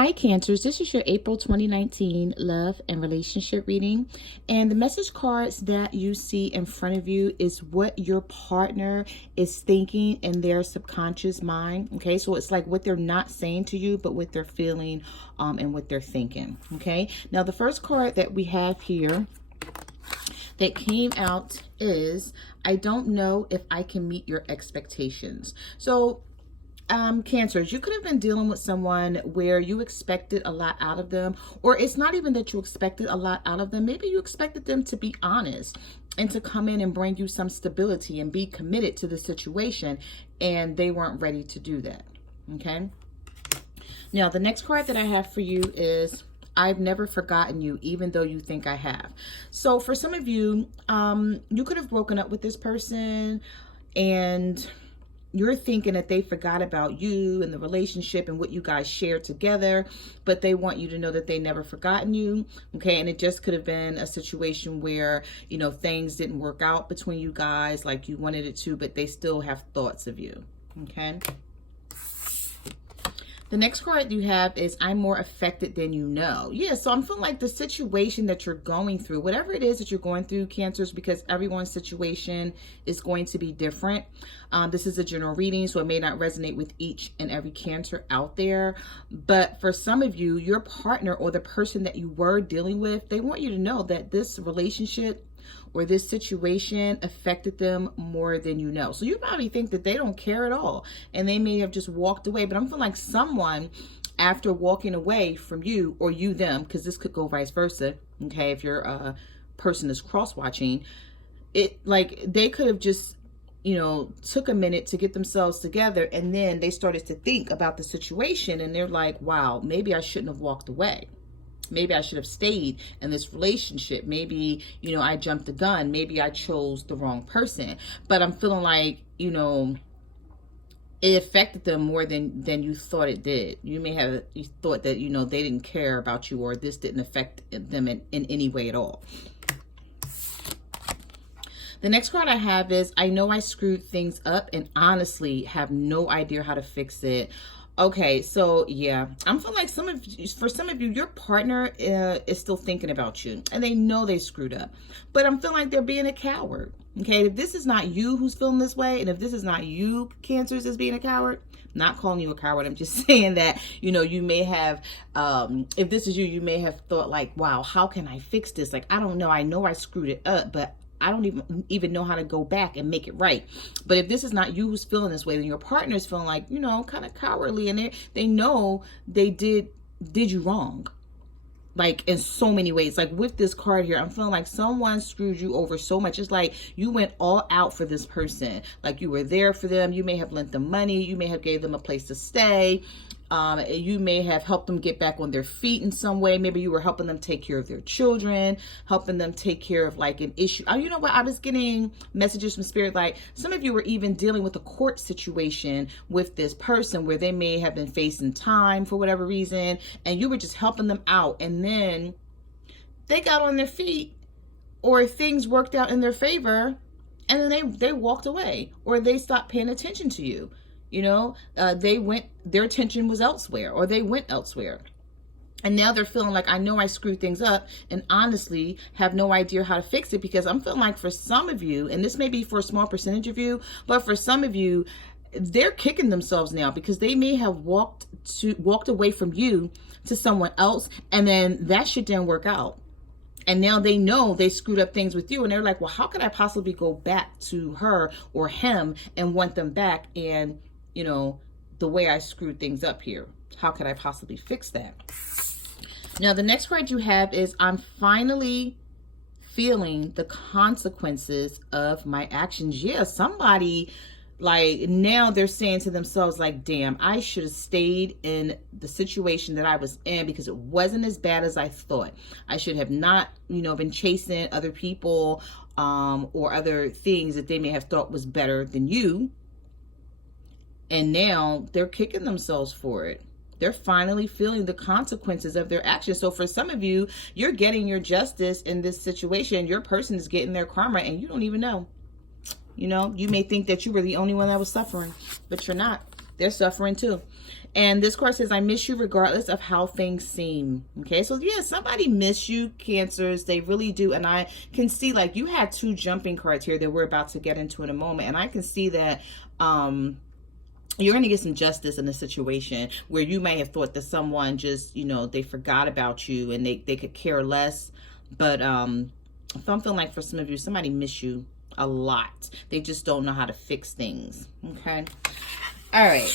Hi, Cancers. This is your April 2019 love and relationship reading. And the message cards that you see in front of you is what your partner is thinking in their subconscious mind. Okay, so it's like what they're not saying to you, but what they're feeling and what they're thinking. Okay, now the first card that we have here that came out is, I don't know if I can meet your expectations. So Cancers, you could have been dealing with someone where you expected a lot out of them, or it's not even that you expected a lot out of them. Maybe you expected them to be honest and to come in and bring you some stability and be committed to the situation, and they weren't ready to do that. Okay. Now, the next card that I have for you is, I've never forgotten you, even though you think I have. So for some of you, you could have broken up with this person and you're thinking that they forgot about you and the relationship and what you guys shared together, but they want you to know that they never forgotten you. Okay. And it just could have been a situation where, you know, things didn't work out between you guys like you wanted it to, but they still have thoughts of you. Okay. The next card you have is, I'm more affected than you know. Yeah, so I'm feeling like the situation that you're going through, whatever it is that you're going through, Cancers, because everyone's situation is going to be different. This is a general reading, so it may not resonate with each and every Cancer out there. But for some of you, your partner or the person that you were dealing with, they want you to know that this relationship or this situation affected them more than you know. So you probably think that they don't care at all and they may have just walked away. But I'm feeling like someone, after walking away from you, or you them, because this could go vice versa, okay, if your person is cross-watching, it, like, they could have just, you know, took a minute to get themselves together, and then they started to think about the situation and they're like, wow, maybe I shouldn't have walked away. Maybe I should have stayed in this relationship. Maybe, you know, I jumped the gun. Maybe I chose the wrong person. But I'm feeling like, you know, it affected them more than you thought it did. You may have thought that, you know, they didn't care about you, or this didn't affect them in any way at all. The next card I have is, I know I screwed things up and honestly have no idea how to fix it. Okay, so yeah, I'm feeling like for some of you, your partner is still thinking about you and they know they screwed up, but I'm feeling like they're being a coward. Okay, if this is not you who's feeling this way, and if this is not you, Cancers, is being a coward, I'm not calling you a coward. I'm just saying that, you know, you may have, if this is you, you may have thought like, wow, how can I fix this? Like, I don't know. I know I screwed it up, but I don't even know how to go back and make it right. But if this is not you who's feeling this way, then your partner is feeling like, you know, kind of cowardly, and they know they did you wrong. Like, in so many ways. Like with this card here, I'm feeling like someone screwed you over so much. It's like you went all out for this person. Like you were there for them. You may have lent them money. You may have gave them a place to stay. You may have helped them get back on their feet in some way. Maybe you were helping them take care of their children, helping them take care of like an issue. You know what? I was getting messages from Spirit, like some of you were even dealing with a court situation with this person where they may have been facing time for whatever reason, and you were just helping them out. And then they got on their feet, or things worked out in their favor, and then they walked away, or they stopped paying attention to you. You know, their attention was elsewhere, or they went elsewhere. And now they're feeling like, I know I screwed things up and honestly have no idea how to fix it. Because I'm feeling like for some of you, and this may be for a small percentage of you, but for some of you, they're kicking themselves now because they may have walked away from you to someone else, and then that shit didn't work out. And now they know they screwed up things with you, and they're like, well, how could I possibly go back to her or him and want them back? And you know, the way I screwed things up here, how could I possibly fix that? Now, the next card you have is, I'm finally feeling the consequences of my actions. Yeah, somebody, like, now they're saying to themselves, like, damn, I should have stayed in the situation that I was in because it wasn't as bad as I thought. I should have not, you know, been chasing other people or other things that they may have thought was better than you. And now they're kicking themselves for it. They're finally feeling the consequences of their actions. So for some of you, you're getting your justice in this situation. Your person is getting their karma and you don't even know. You know, you may think that you were the only one that was suffering, but you're not. They're suffering too. And this card says, I miss you regardless of how things seem. Okay, so yeah, somebody miss you, Cancers. They really do. And I can see, like, you had two jumping cards here that we're about to get into in a moment. And I can see that you're going to get some justice in a situation where you may have thought that someone just, you know, they forgot about you and they could care less. But I'm feeling like for some of you, somebody miss you a lot. They just don't know how to fix things. Okay. All right.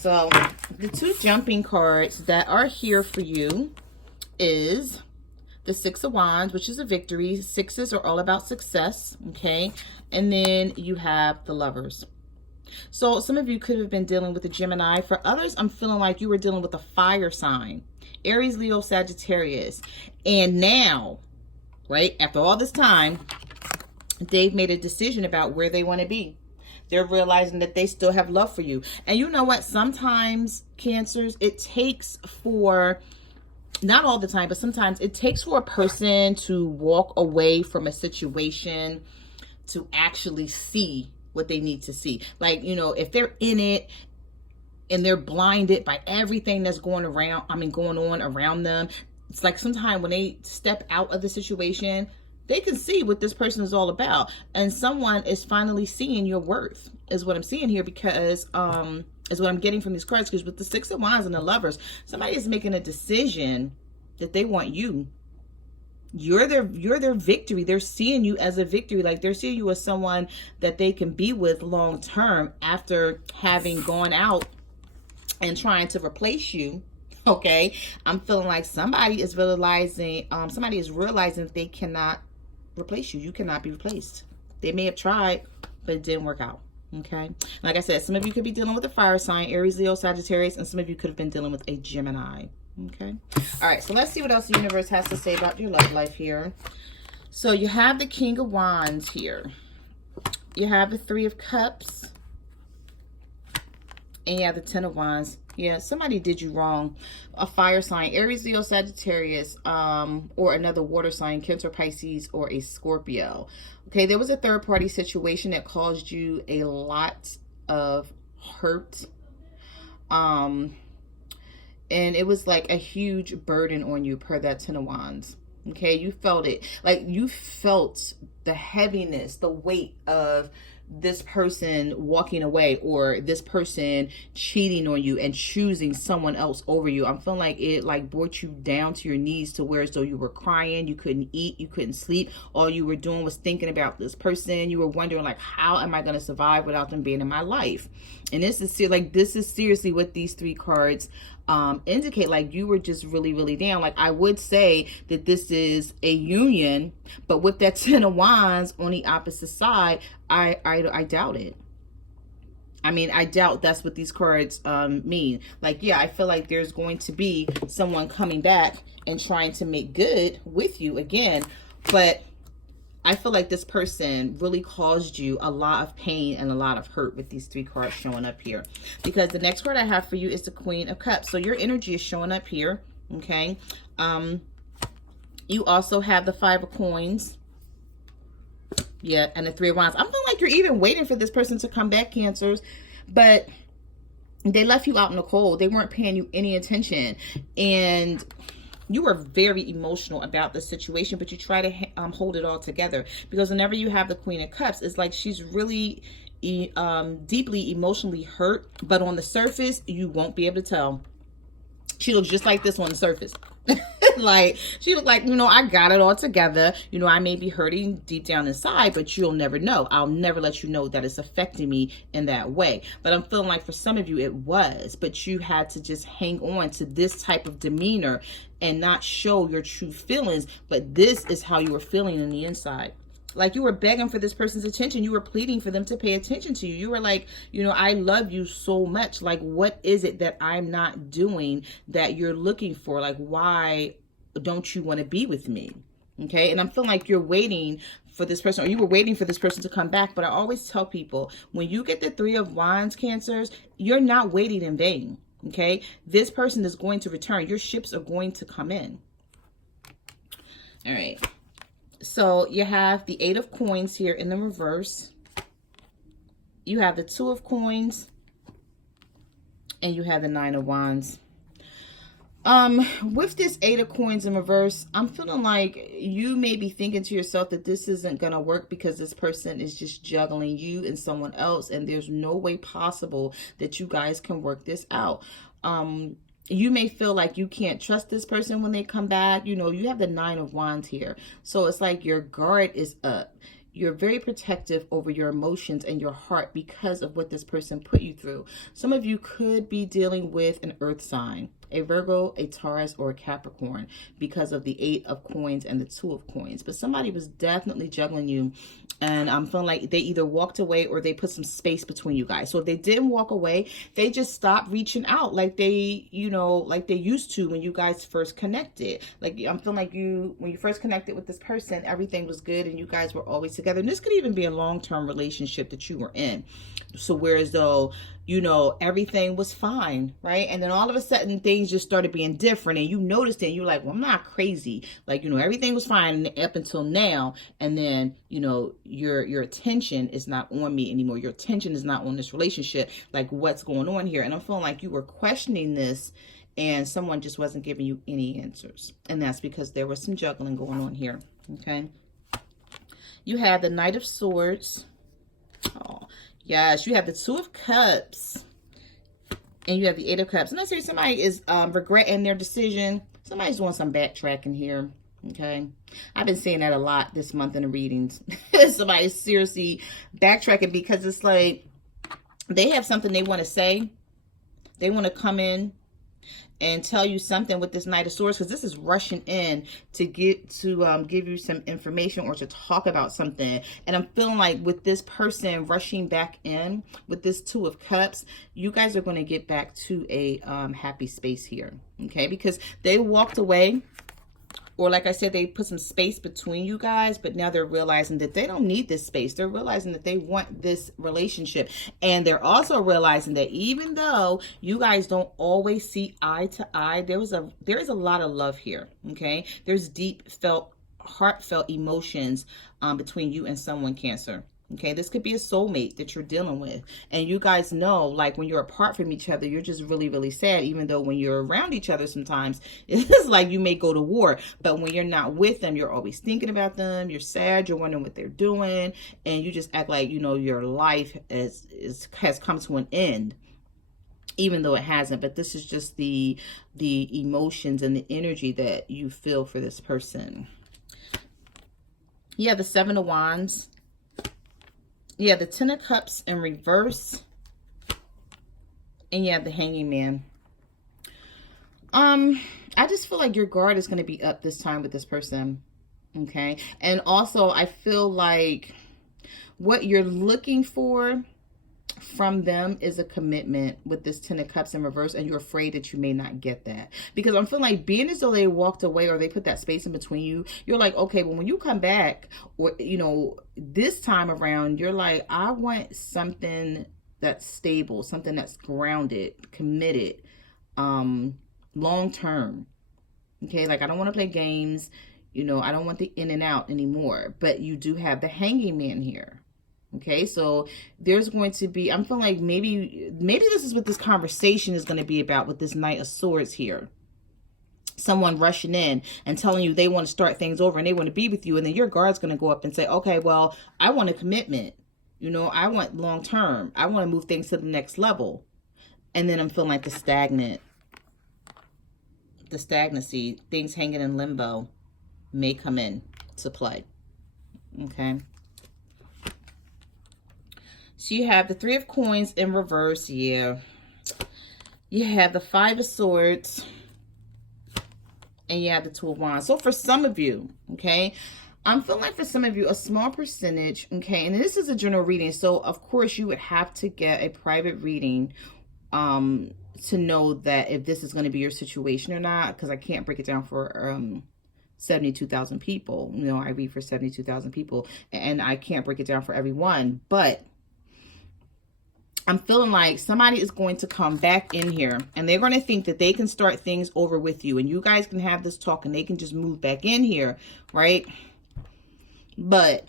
So the two jumping cards that are here for you is the Six of Wands, which is a victory. Sixes are all about success. Okay. And then you have the Lovers. So some of you could have been dealing with a Gemini. For others, I'm feeling like you were dealing with a fire sign. Aries, Leo, Sagittarius. And now, right, after all this time, they've made a decision about where they want to be. They're realizing that they still have love for you. And you know what? Sometimes, Cancers, it takes for, not all the time, but sometimes it takes for a person to walk away from a situation to actually see what they need to see. Like, you know, if they're in it and they're blinded by everything that's going on around them, it's like sometimes when they step out of the situation, they can see what this person is all about. And someone is finally seeing your worth, is what I'm seeing here, because is what I'm getting from these cards. Because with the Six of Wands and the Lovers, somebody is making a decision that they want you. You're their victory. They're seeing you as a victory. Like, they're seeing you as someone that they can be with long term after having gone out and trying to replace you. Okay. I'm feeling like somebody is realizing that they cannot replace you. You cannot be replaced. They may have tried, but it didn't work out. Okay. Like I said, some of you could be dealing with a fire sign, Aries, Leo, Sagittarius, and some of you could have been dealing with a Gemini. Okay. All right. So let's see what else the universe has to say about your love life here. So you have the King of Wands here. You have the Three of Cups. And you have the Ten of Wands. Yeah, somebody did you wrong. A fire sign, Aries, Leo, Sagittarius, or another water sign, Cancer, Pisces, or a Scorpio. Okay, there was a third-party situation that caused you a lot of hurt. And it was like a huge burden on you per that Ten of Wands. Okay, you felt it. Like, you felt the heaviness, the weight of this person walking away, or this person cheating on you and choosing someone else over you. I'm feeling like it like brought you down to your knees, to where as though you were crying, you couldn't eat, you couldn't sleep. All you were doing was thinking about this person. You were wondering, like, how am I going to survive without them being in my life? And this is seriously what these three cards indicate. Like, you were just really, really down. Like, I would say that this is a union, but with that Ten of Wands on the opposite side, I doubt it. I mean, I doubt that's what these cards mean. Like, yeah, I feel like there's going to be someone coming back and trying to make good with you again, but I feel like this person really caused you a lot of pain and a lot of hurt with these three cards showing up here. Because the next card I have for you is the Queen of Cups. So your energy is showing up here, okay? You also have the Five of Coins. Yeah, and the Three of Wands. I'm feeling like you're even waiting for this person to come back, Cancers. But they left you out in the cold. They weren't paying you any attention. And you were very emotional about the situation, but you try to hold it all together. Because whenever you have the Queen of Cups, it's like she's really deeply emotionally hurt. But on the surface, you won't be able to tell. She looks just like this on the surface. Like, she looked like, you know, I got it all together. You know, I may be hurting deep down inside, but you'll never know. I'll never let you know that it's affecting me in that way. But I'm feeling like for some of you it was, but you had to just hang on to this type of demeanor and not show your true feelings. But this is how you were feeling in the inside. Like, you were begging for this person's attention. You were pleading for them to pay attention to you. You were like, you know, I love you so much. Like, what is it that I'm not doing that you're looking for? Like, why don't you want to be with me? Okay. And I'm feeling like you're waiting for this person, or you were waiting for this person to come back. But I always tell people, when you get the Three of Wands, Cancers, you're not waiting in vain. Okay. This person is going to return. Your ships are going to come in. All right. So you have the Eight of Coins here in the reverse. You have the Two of Coins. And you have the Nine of Wands. With this Eight of Coins in reverse, I'm feeling like you may be thinking to yourself that this isn't gonna work because this person is just juggling you and someone else, and there's no way possible that you guys can work this out. You may feel like you can't trust this person when they come back. You know, you have the Nine of Wands here, so it's like your guard is up. You're very protective over your emotions and your heart because of what this person put you through. Some of you could be dealing with an earth sign, a Virgo, a Taurus, or a Capricorn, because of the Eight of Coins and the Two of Coins. But somebody was definitely juggling you, and I'm feeling like they either walked away or they put some space between you guys. So if they didn't walk away, they just stopped reaching out like they, you know, like they used to when you guys first connected. Like, I'm feeling like when you first connected with this person, everything was good and you guys were always together. And this could even be a long-term relationship that you were in. So whereas though, you know, everything was fine, right? And then all of a sudden things just started being different, and you noticed it, and you're like, well, I'm not crazy. Like, you know, everything was fine up until now. And then, you know, your attention is not on me anymore. Your attention is not on this relationship. Like, what's going on here? And I'm feeling like you were questioning this and someone just wasn't giving you any answers. And that's because there was some juggling going on here, okay? You have the Knight of Swords. Oh, yes, you have the Two of Cups. And you have the Eight of Cups. And I say somebody is regretting their decision. Somebody's doing some backtracking here. Okay. I've been seeing that a lot this month in the readings. Somebody's seriously backtracking because it's like they have something they want to say. They want to come in and tell you something with this Knight of Swords, because this is rushing in to give you some information or to talk about something. And I'm feeling like with this person rushing back in with this Two of Cups, you guys are going to get back to a happy space here, okay? Because they walked away, or like I said, they put some space between you guys, but now they're realizing that they don't need this space. They're realizing that they want this relationship. And they're also realizing that even though you guys don't always see eye to eye, there is a lot of love here, okay? There's deep heartfelt emotions between you and someone, Cancer. Okay, this could be a soulmate that you're dealing with. And you guys know, like, when you're apart from each other, you're just really, really sad. Even though when you're around each other sometimes, it's like you may go to war. But when you're not with them, you're always thinking about them. You're sad. You're wondering what they're doing. And you just act like, you know, your life has come to an end, even though it hasn't. But this is just the emotions and the energy that you feel for this person. You have the Seven of Wands. Yeah, the Ten of Cups in reverse. And you have the Hanging Man. I just feel like your guard is going to be up this time with this person. Okay. And also, I feel like what you're looking for from them is a commitment with this Ten of Cups in reverse, and you're afraid that you may not get that, because I'm feeling like being as though they walked away or they put that space in between you, you're like, okay, but when you come back, or, you know, this time around, you're like, I want something that's stable, something that's grounded, committed, long term. Okay, like, I don't want to play games, you know, I don't want the in and out anymore. But you do have the Hanging Man here. Okay, so there's going to be, I'm feeling like maybe this is what this conversation is going to be about with this Knight of Swords here. Someone rushing in and telling you they want to start things over and they want to be with you. And then your guard's going to go up and say, okay, well, I want a commitment. You know, I want long term. I want to move things to the next level. And then I'm feeling like the stagnancy, things hanging in limbo may come in to play. Okay. So you have the Three of Coins in reverse. Yeah. You have the Five of Swords. And you have the Two of Wands. So for some of you, okay, I'm feeling like for some of you, a small percentage, okay, and this is a general reading. So, of course, you would have to get a private reading to know that if this is going to be your situation or not, because I can't break it down for 72,000 people. You know, I read for 72,000 people, and I can't break it down for everyone. But I'm feeling like somebody is going to come back in here and they're going to think that they can start things over with you, and you guys can have this talk and they can just move back in here, right? But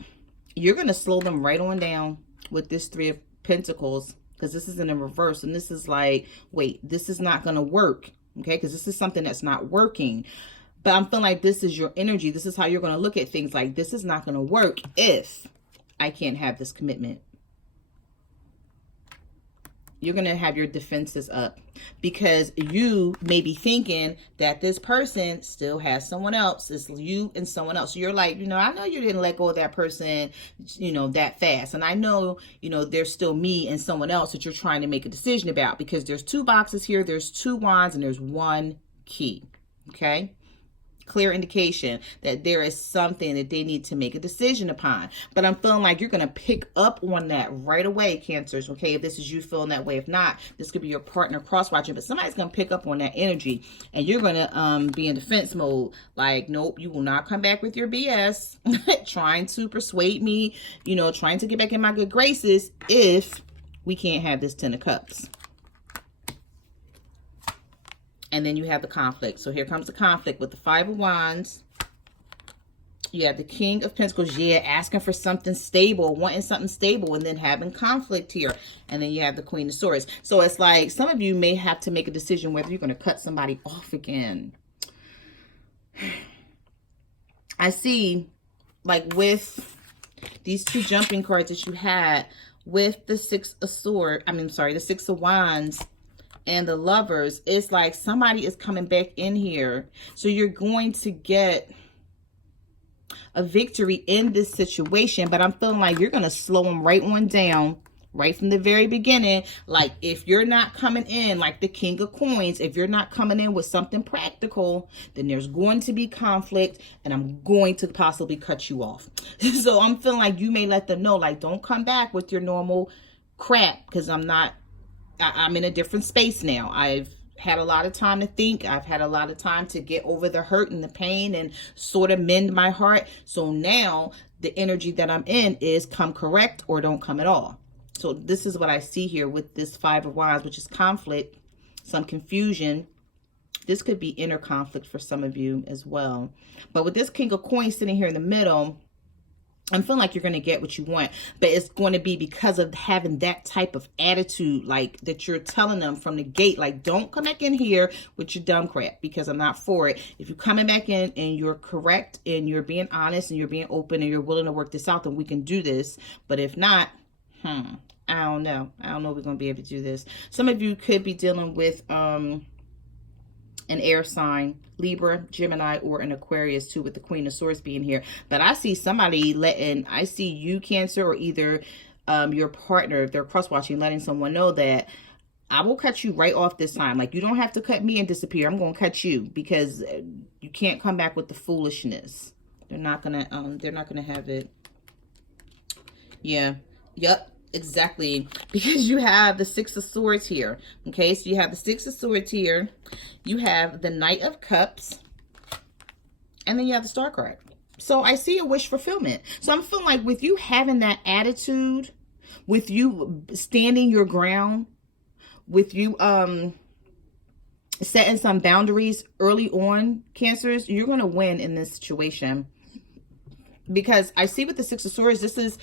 you're going to slow them right on down with this Three of Pentacles because this is in reverse. And this is like, wait, this is not going to work. Okay, because this is something that's not working. But I'm feeling like this is your energy. This is how you're going to look at things. Like, this is not going to work if I can't have this commitment. You're going to have your defenses up because you may be thinking that this person still has someone else. It's you and someone else. So you're like, you know, I know you didn't let go of that person, you know, that fast. And I know, you know, there's still me and someone else that you're trying to make a decision about, because there's 2 boxes here. There's 2 wands and there's 1 key. Okay. Clear indication that there is something that they need to make a decision upon. But I'm feeling like you're going to pick up on that right away, Cancers. Okay, if this is you feeling that way. If not, this could be your partner cross-watching. But somebody's going to pick up on that energy. And you're going to be in defense mode. Like, nope, you will not come back with your BS. Trying to persuade me, you know, trying to get back in my good graces if we can't have this 10 of Cups. And then you have the conflict. So here comes the conflict with the 5 of Wands. You have the King of Pentacles. Yeah, asking for something stable, wanting something stable, and then having conflict here. And then you have the Queen of Swords. So it's like some of you may have to make a decision whether you're going to cut somebody off again. I see, like with these 2 jumping cards that you had with the 6 of Swords. The 6 of Wands. And the Lovers, it's like somebody is coming back in here. So you're going to get a victory in this situation. But I'm feeling like you're going to slow them right on down, right from the very beginning. Like if you're not coming in like the King of Coins, if you're not coming in with something practical, then there's going to be conflict and I'm going to possibly cut you off. So I'm feeling like you may let them know, like, don't come back with your normal crap, because I'm in a different space now. I've had a lot of time to think. I've had a lot of time to get over the hurt and the pain and sort of mend my heart. So now the energy that I'm in is come correct or don't come at all. So this is what I see here with this 5 of Wands, which is conflict, some confusion. This could be inner conflict for some of you as well. But with this King of Coins sitting here in the middle, I'm feeling like you're going to get what you want, but it's going to be because of having that type of attitude, like that you're telling them from the gate, like, don't come back in here with your dumb crap, because I'm not for it. If you're coming back in and you're correct and you're being honest and you're being open and you're willing to work this out, then we can do this. But if not, I don't know. I don't know if we're going to be able to do this. Some of you could be dealing with an air sign, Libra, Gemini, or an Aquarius too, with the Queen of Swords being here. But I see somebody I see you, Cancer, or either your partner, if they're cross-watching, letting someone know that I will cut you right off this time. Like, you don't have to cut me and disappear. I'm going to cut you, because you can't come back with the foolishness. They're not going to have it. Yeah. Yep. Exactly, because you have the 6 of Swords here. Okay, so you have the 6 of Swords here. You have the Knight of Cups. And then you have the Star card. So I see a wish fulfillment. So I'm feeling like with you having that attitude, with you standing your ground, with you setting some boundaries early on, Cancers, you're going to win in this situation. Because I see with the 6 of Swords, this is...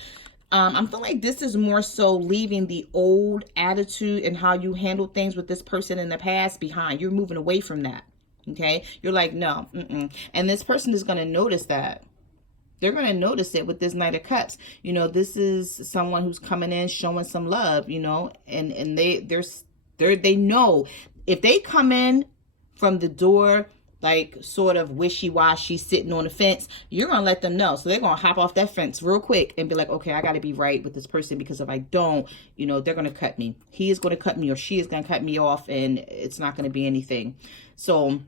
I'm feeling like this is more so leaving the old attitude and how you handled things with this person in the past behind. You're moving away from that. Okay. You're like, no. And this person is going to notice that. They're going to notice it with this Knight of Cups. You know, this is someone who's coming in, showing some love, you know, and they know if they come in from the door, like sort of wishy-washy, sitting on the fence, you're going to let them know. So they're going to hop off that fence real quick and be like, okay, I got to be right with this person, because if I don't, you know, they're going to cut me. He is going to cut me, or she is going to cut me off, and it's not going to be anything. So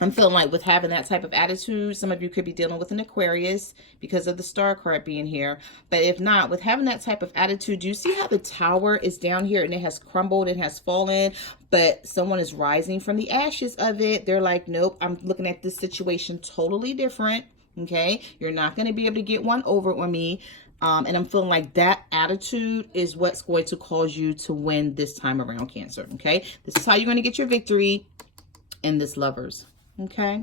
I'm feeling like with having that type of attitude, some of you could be dealing with an Aquarius because of the Star card being here. But if not, with having that type of attitude, do you see how the Tower is down here and it has crumbled, it has fallen, but someone is rising from the ashes of it? They're like, nope, I'm looking at this situation totally different. Okay, you're not going to be able to get one over on me. And I'm feeling like that attitude is what's going to cause you to win this time around, Cancer. Okay, this is how you're going to get your victory in this Lovers. Okay,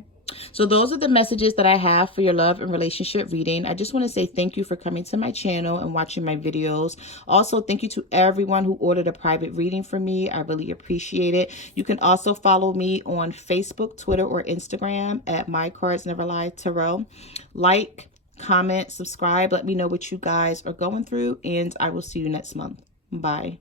So those are the messages that I have for your love and relationship reading. I just want to say thank you for coming to my channel and watching my videos. Also, thank you to everyone who ordered a private reading from me. I really appreciate it. You can also follow me on Facebook, Twitter, or Instagram at My Cards Never Lie Tarot. Like, comment, subscribe. Let me know what you guys are going through, and I will see you next month. Bye.